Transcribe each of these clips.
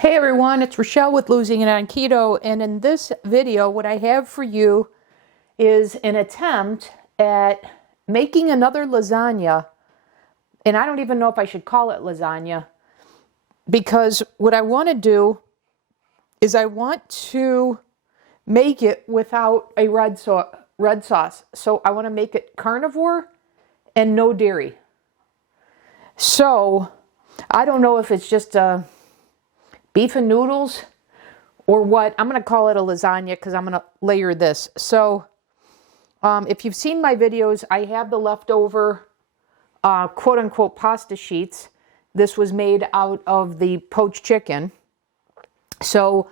Hey everyone, it's Rochelle with Losing It on Keto, and in this video what I have for you is an attempt at making another lasagna, and I don't even know if I should call it lasagna, because what I want to do is I want to make it without a red sauce. So I want to make it carnivore and no dairy. So I don't know if it's just a beef and noodles or what. I'm going to call it a lasagna because I'm going to layer this. So if you've seen my videos, I have the leftover quote unquote pasta sheets. This was made out of the poached chicken. So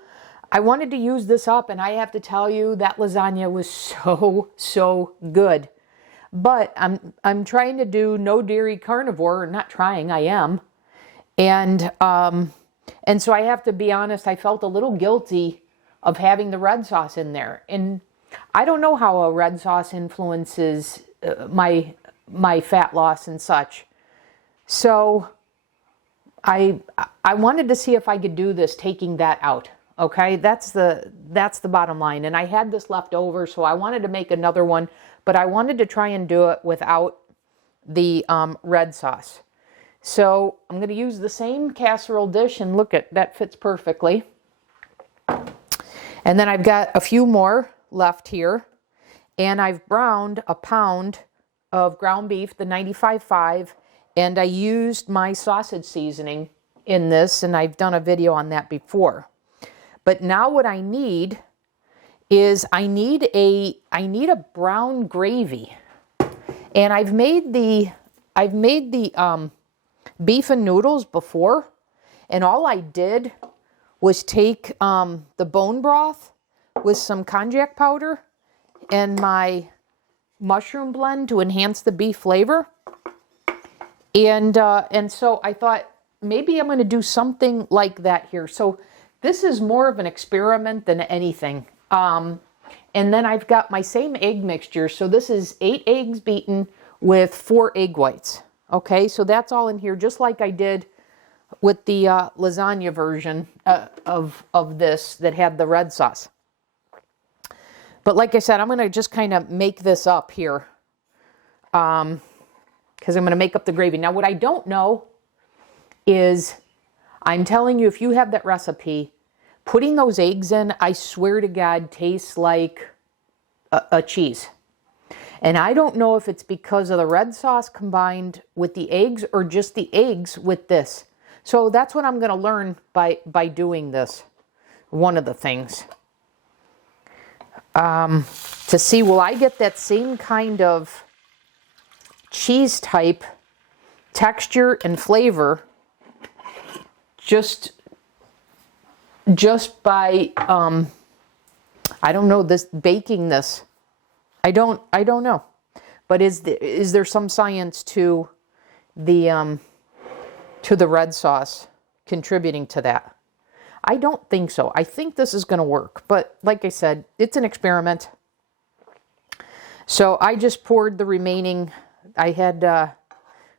I wanted to use this up, and I have to tell you that lasagna was so good. But I'm trying to do no dairy carnivore, or not trying, I am. And so I have to be honest, I felt a little guilty of having the red sauce in there. And I don't know how a red sauce influences my fat loss and such. So I wanted to see if I could do this taking that out. Okay, that's the bottom line. And I had this left over, so I wanted to make another one, but I wanted to try and do it without the red sauce. So I'm going to use the same casserole dish, and look at that, fits perfectly. And then I've got a few more left here, and I've browned a pound of ground beef, the 95.5, and I used my sausage seasoning in this, and I've done a video on that before. But now what I need is I need a brown gravy, and I've made the beef and noodles before, and all I did was take the bone broth with some konjac powder and my mushroom blend to enhance the beef flavor. And so I thought maybe I'm going to do something like that here. So this is more of an experiment than anything. And then I've got my same egg mixture. So this is 8 eggs beaten with 4 egg whites. Okay, so that's all in here, just like I did with the lasagna version of this that had the red sauce. But like I said, I'm going to just kind of make this up here because I'm going to make up the gravy. Now, what I don't know is, I'm telling you, if you have that recipe, putting those eggs in, I swear to God, tastes like a cheese. And I don't know if it's because of the red sauce combined with the eggs or just the eggs with this. So that's what I'm going to learn by doing this. One of the things. To see, will I get that same kind of cheese type texture and flavor just by, I don't know, baking this. I don't know, but is there some science to the red sauce contributing to that? I don't think so. I think this is going to work, but like I said, it's an experiment. So I just poured the remaining. I had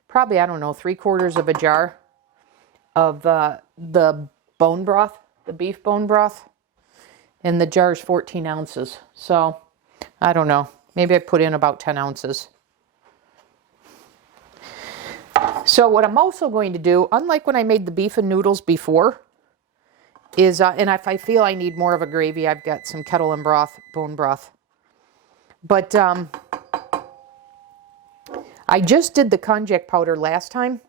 probably, I don't know, 3/4 of a jar of the bone broth, the beef bone broth, and the jar is 14 ounces. So I don't know. Maybe I put in about 10 ounces. So what I'm also going to do, unlike when I made the beef and noodles before, is, and if I feel I need more of a gravy, I've got some kettle and broth, bone broth. But I just did the konjac powder last time,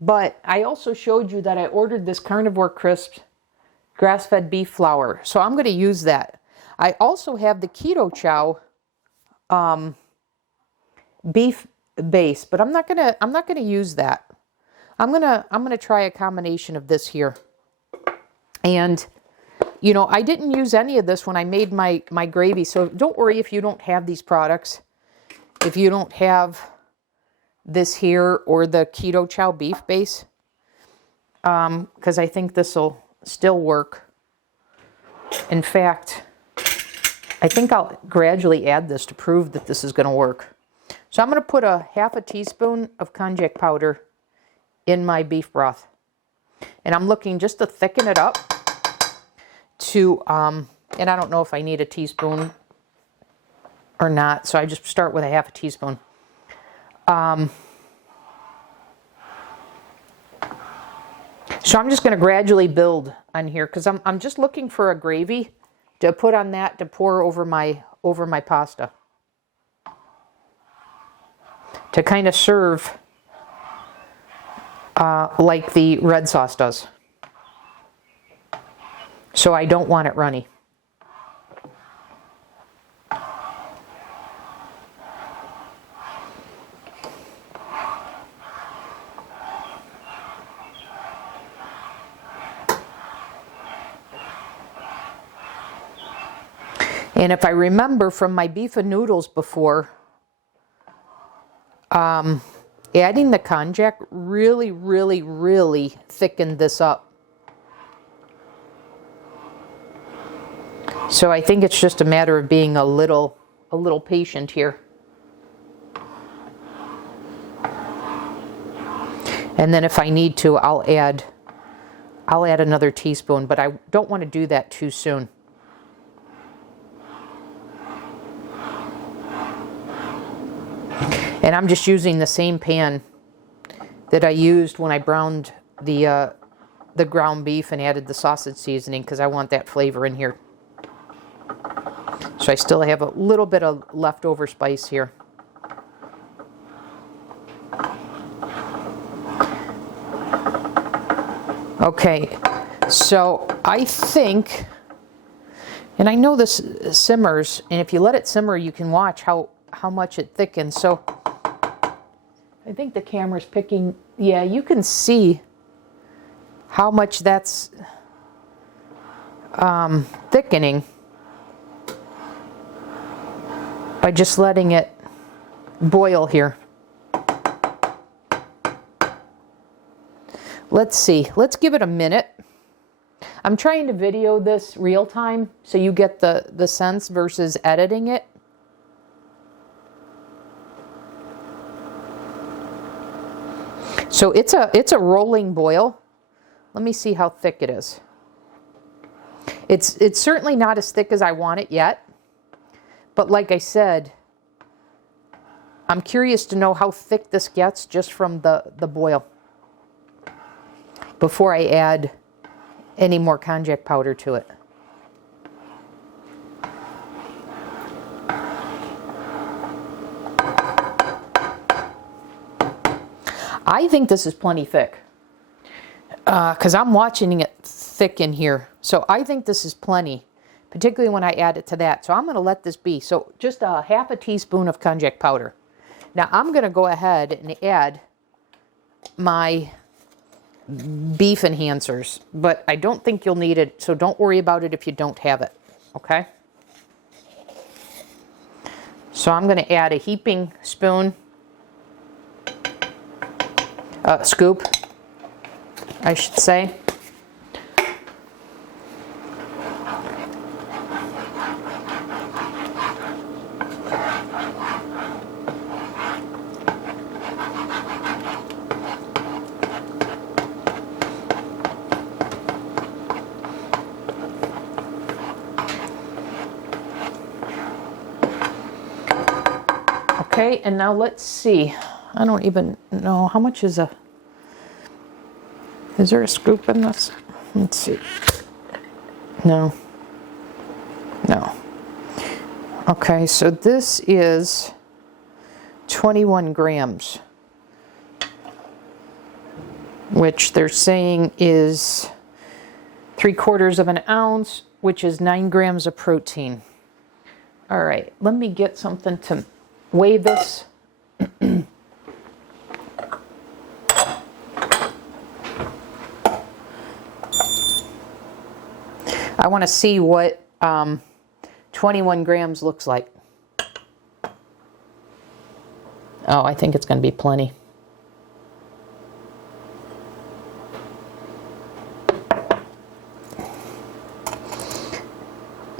but I also showed you that I ordered this Carnivore Crisp grass-fed beef flour. So I'm going to use that. I also have the Keto Chow beef base, but I'm not gonna use that. I'm gonna try a combination of this here. And you know, I didn't use any of this when I made my gravy, so don't worry if you don't have these products. If you don't have this here or the Keto Chow beef base, because I think this will still work. In fact, I think I'll gradually add this to prove that this is going to work. So I'm going to put a 1/2 teaspoon of konjac powder in my beef broth. And I'm looking just to thicken it up to, and I don't know if I need a teaspoon or not, so I just start with a half a teaspoon. So I'm just going to gradually build on here because I'm just looking for a gravy to put on that to pour over my pasta to kind of serve like the red sauce does. So I don't want it runny. And if I remember from my beef and noodles before, adding the konjac really, really, really thickened this up. So I think it's just a matter of being a little patient here. And then if I need to, I'll add another teaspoon, but I don't want to do that too soon. And I'm just using the same pan that I used when I browned the ground beef and added the sausage seasoning because I want that flavor in here. So I still have a little bit of leftover spice here. Okay, so I think, and I know this simmers, and if you let it simmer, you can watch how much it thickens. So I think the camera's picking, yeah, you can see how much that's thickening by just letting it boil here. Let's see, let's give it a minute. I'm trying to video this real time so you get the sense versus editing it. So it's a rolling boil. Let me see how thick it is. It's certainly not as thick as I want it yet. But like I said, I'm curious to know how thick this gets just from the boil before I add any more konjac powder to it. I think this is plenty thick because I'm watching it thicken here. So I think this is plenty, particularly when I add it to that. So I'm going to let this be. So just a half a teaspoon of konjac powder. Now I'm going to go ahead and add my beef enhancers, but I don't think you'll need it. So don't worry about it if you don't have it. Okay. So I'm going to add a heaping spoon. Scoop, I should say. Okay, and now let's see. I don't even know how much is there a scoop in this? Let's see. No. Okay, so this is 21 grams, which they're saying is 3/4 of an ounce, which is 9 grams of protein. All right, let me get something to weigh this. I want to see what 21 grams looks like. Oh, I think it's going to be plenty.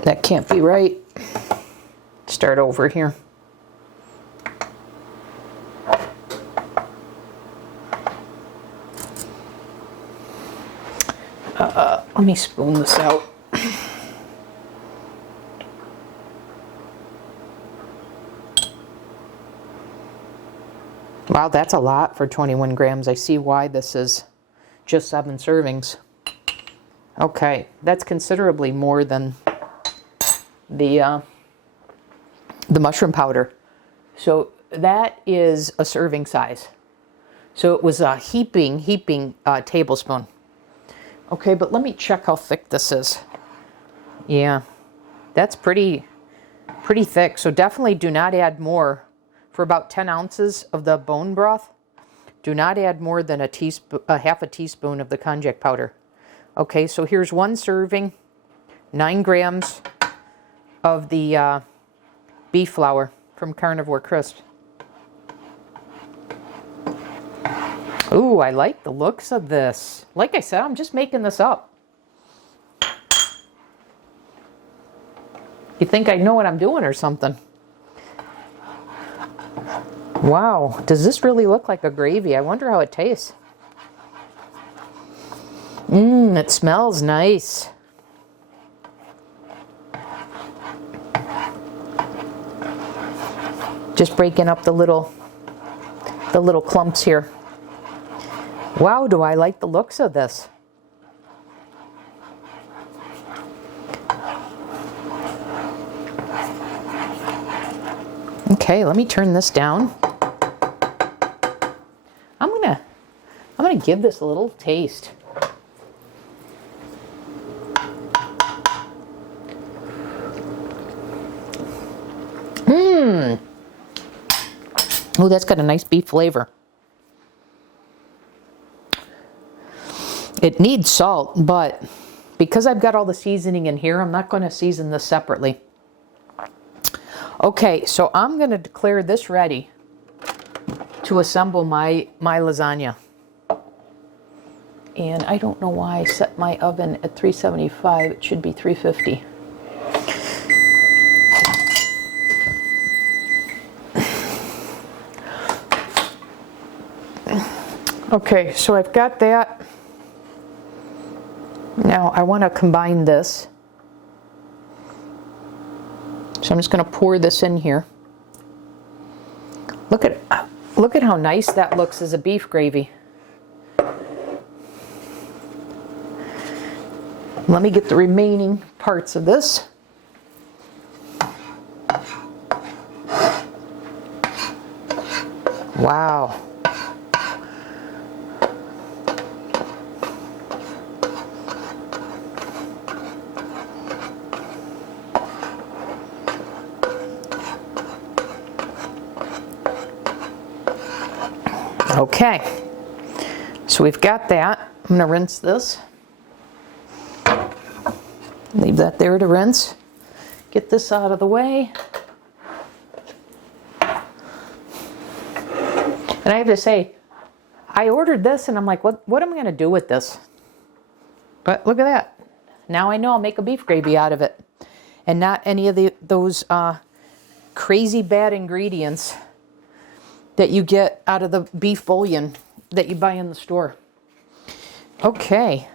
That can't be right. Start over here. Let me spoon this out. Wow, that's a lot for 21 grams. I see why this is just 7 servings. Okay, that's considerably more than the mushroom powder. So that is a serving size. So it was a heaping tablespoon. Okay, but let me check how thick this is. Yeah, that's pretty thick. So definitely do not add more. For about 10 ounces of the bone broth, do not add more than half a teaspoon of the konjac powder. Okay, so here's 1 serving, 9 grams of the beef flour from Carnivore Crisp. Ooh, I like the looks of this. Like I said, I'm just making this up. You think I know what I'm doing or something? Wow, does this really look like a gravy? I wonder how it tastes. It smells nice. Just breaking up the little clumps here. Wow, do I like the looks of this. Okay, let me turn this down. I'm gonna give this a little taste. Oh, that's got a nice beef flavor. It needs salt, but because I've got all the seasoning in here, I'm not going to season this separately. Okay, so I'm going to declare this ready to assemble my lasagna. And I don't know why I set my oven at 375. It should be 350. Okay, so I've got that. Now I want to combine this. So I'm just going to pour this in here. Look at how nice that looks as a beef gravy. Let me get the remaining parts of this. Wow. Okay, so we've got that. I'm going to rinse this. Leave that there to rinse. Get this out of the way. And I have to say, I ordered this and I'm like, what am I going to do with this? But look at that. Now I know I'll make a beef gravy out of it. And not any of those crazy bad ingredients that you get out of the beef bouillon that you buy in the store. Okay.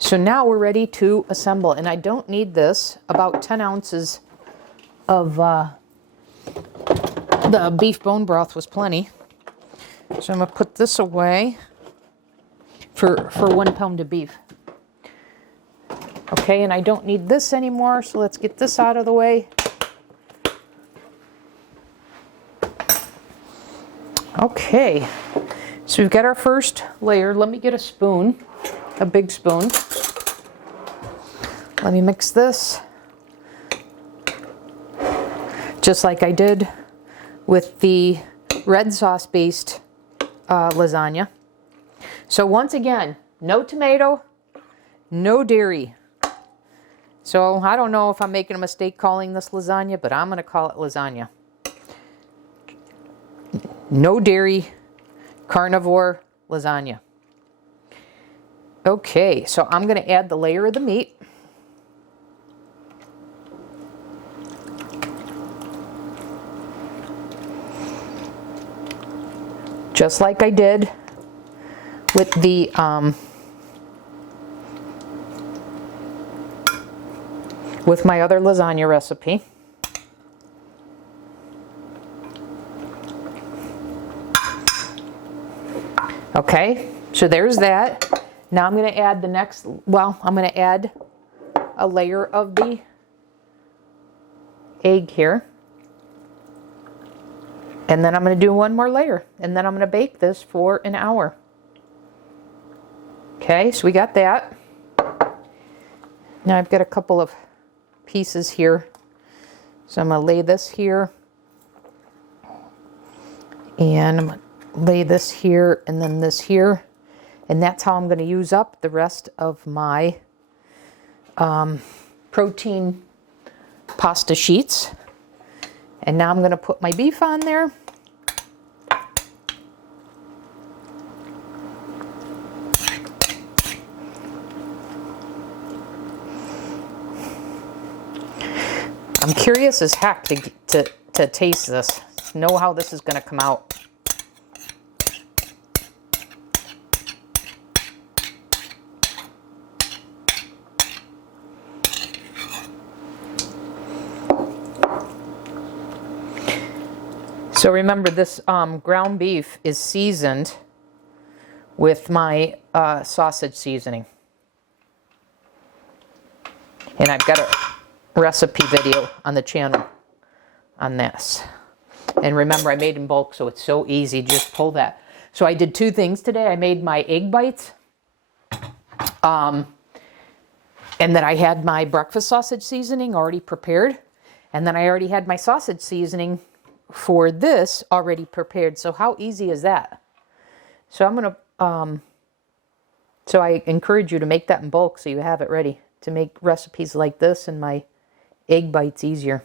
So now we're ready to assemble, and I don't need this. About 10 ounces of the beef bone broth was plenty. So I'm going to put this away for 1 pound of beef. Okay, and I don't need this anymore, so let's get this out of the way. Okay, so we've got our first layer. Let me get a spoon, a big spoon. Let me mix this, just like I did with the red sauce based lasagna. So once again, no tomato, no dairy. So I don't know if I'm making a mistake calling this lasagna, but I'm going to call it lasagna. No dairy, carnivore lasagna. Okay, so I'm going to add the layer of the meat. Just like I did with the with my other lasagna recipe. Okay, so there's that. Now I'm going to add the next, well, I'm going to add a layer of the egg here. And then I'm going to do one more layer. And then I'm going to bake this for an hour. Okay, so we got that. Now I've got a couple of pieces here. So I'm going to lay this here. And I'm going to lay this here and then this here. And that's how I'm going to use up the rest of my protein pasta sheets. And now I'm going to put my beef on there. I'm curious as heck to taste this, know how this is going to come out. So remember, this ground beef is seasoned with my sausage seasoning. And I've got a recipe video on the channel on this. And remember, I made in bulk, so it's so easy. Just pull that. So I did two things today. I made my egg bites. And then I had my breakfast sausage seasoning already prepared. And then I already had my sausage seasoning for this already prepared. So how easy is that? So I'm going to, so I encourage you to make that in bulk so you have it ready to make recipes like this and my egg bites easier.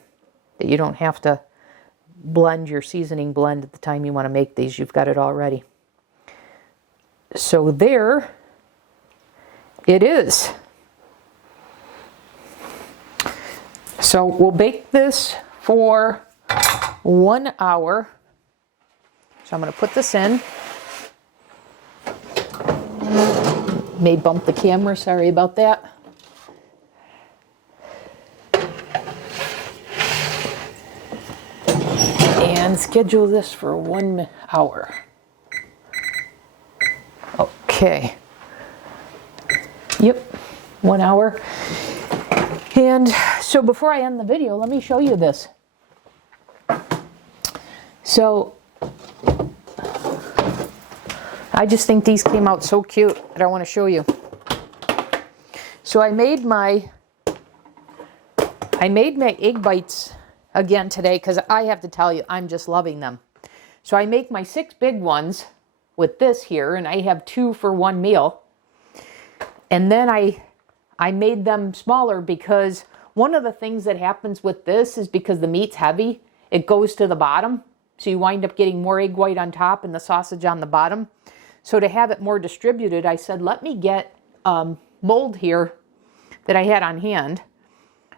That you don't have to blend your seasoning blend at the time you want to make these. You've got it all ready. So there it is. So we'll bake this for 1 hour. So I'm going to put this in. May bump the camera, sorry about that. And schedule this for 1 hour. Okay. Yep, 1 hour. And so before I end the video, let me show you this. So I just think these came out so cute that I want to show you. So I made my egg bites again today because I have to tell you, I'm just loving them. So I make my 6 big ones with this here, and I have 2 for 1 meal. And then I made them smaller because one of the things that happens with this is because the meat's heavy, it goes to the bottom. So you wind up getting more egg white on top and the sausage on the bottom. So to have it more distributed, I said, let me get mold here that I had on hand.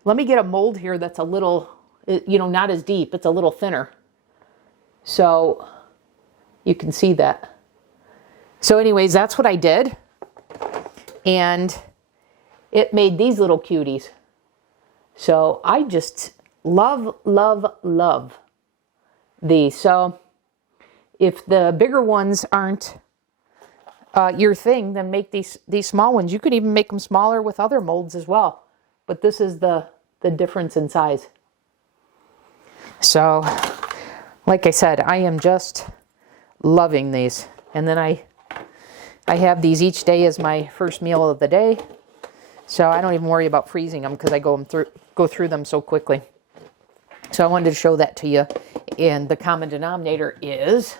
Let me get a mold here that's a little, you know, not as deep. It's a little thinner. So you can see that. So anyways, that's what I did. And it made these little cuties. So I just love, love, love these. So if the bigger ones aren't your thing, then make these small ones. You could even make them smaller with other molds as well. But this is the difference in size. So, like I said, I am just loving these. And then I have these each day as my first meal of the day. So I don't even worry about freezing them because I go through them so quickly. So I wanted to show that to you. And the common denominator is,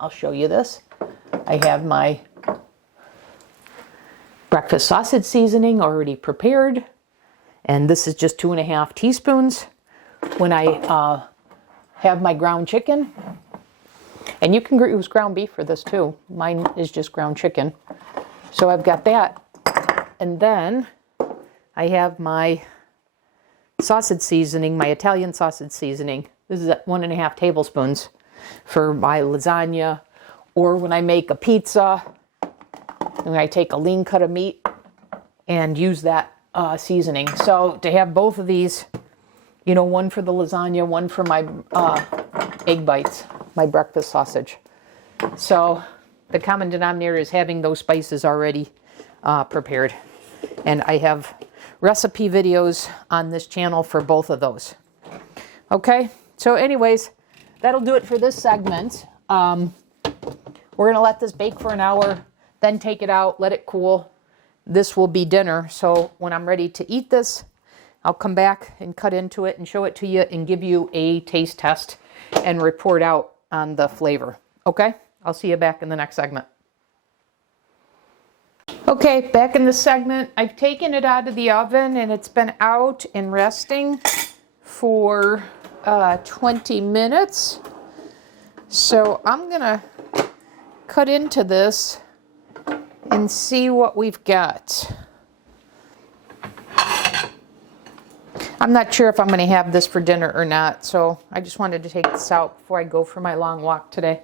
I'll show you this. I have my breakfast sausage seasoning already prepared. And this is just 2.5 teaspoons. When I have my ground chicken, and you can use ground beef for this too. Mine is just ground chicken. So I've got that. And then I have my sausage seasoning, my Italian sausage seasoning. This is at 1.5 tablespoons for my lasagna, or when I make a pizza, and I take a lean cut of meat and use that seasoning. So to have both of these, you know, one for the lasagna, one for my egg bites, my breakfast sausage. So the common denominator is having those spices already prepared. And I have recipe videos on this channel for both of those. Okay, so anyways, that'll do it for this segment. We're gonna let this bake for an hour, then take it out, let it cool. This will be dinner, so when I'm ready to eat this, I'll come back and cut into it and show it to you and give you a taste test and report out on the flavor. Okay, I'll see you back in the next segment. Okay, back in this segment, I've taken it out of the oven and it's been out and resting for 20 minutes. So I'm gonna cut into this and see what we've got. I'm not sure if I'm going to have this for dinner or not, so I just wanted to take this out before I go for my long walk today.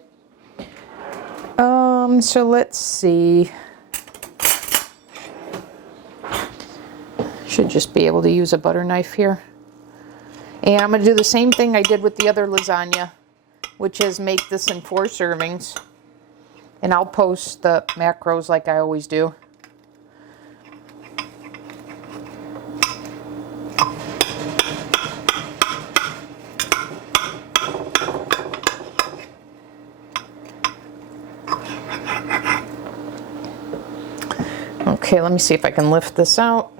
So let's see. Should just be able to use a butter knife here. And I'm going to do the same thing I did with the other lasagna, which is make this in 4 servings. And I'll post the macros like I always do. Okay, let me see if I can lift this out.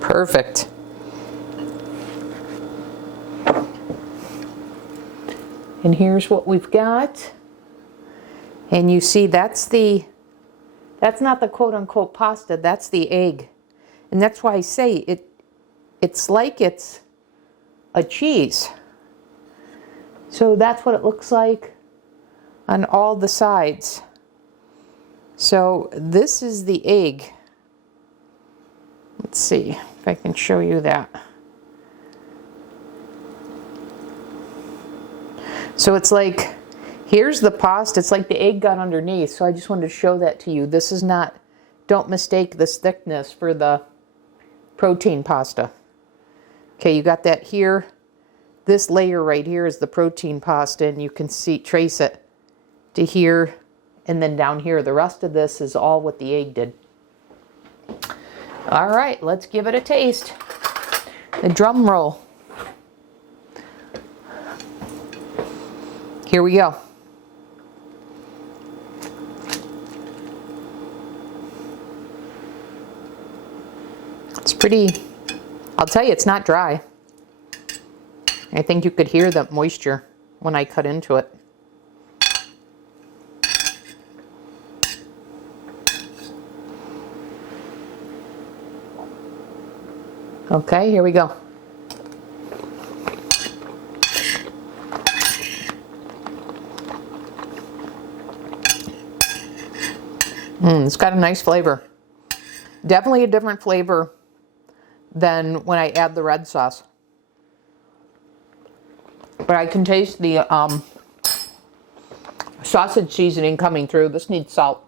Perfect. And here's what we've got. And you see that's not the quote-unquote pasta, that's the egg. And that's why I say it's like it's a cheese. So that's what it looks like on all the sides. So this is the egg. Let's see if I can show you that. So it's like, here's the pasta. It's like the egg got underneath. So I just wanted to show that to you. This is not, don't mistake this thickness for the protein pasta. Okay, you got that here. This layer right here is the protein pasta, and you can see, trace it to here, and then down here. The rest of this is all what the egg did. All right, let's give it a taste. The drum roll. Here we go. It's pretty, I'll tell you, it's not dry. I think you could hear the moisture when I cut into it. Okay, here we go. It's got a nice flavor. Definitely a different flavor than when I add the red sauce. But I can taste the sausage seasoning coming through. This needs salt.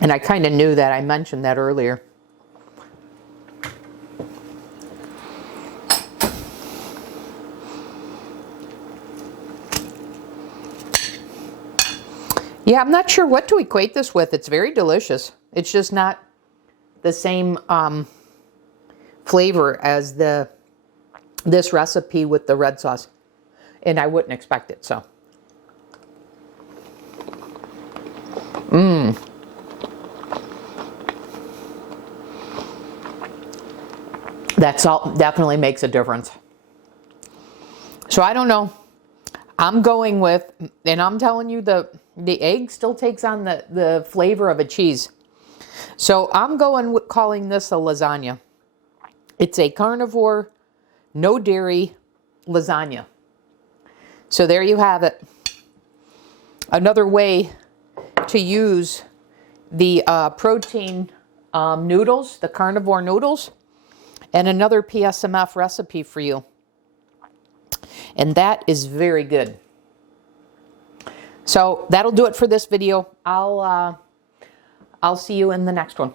And I kind of knew that. I mentioned that earlier. Yeah, I'm not sure what to equate this with. It's very delicious. It's just not the same flavor as this recipe with the red sauce. And I wouldn't expect it, so. That salt definitely makes a difference. So I don't know. I'm going with, and I'm telling you, the egg still takes on the flavor of a cheese. So I'm going with calling this a lasagna. It's a carnivore, no dairy lasagna. So there you have it. Another way to use the protein noodles, the carnivore noodles, and another PSMF recipe for you. And that is very good. So that'll do it for this video. I'll see you in the next one.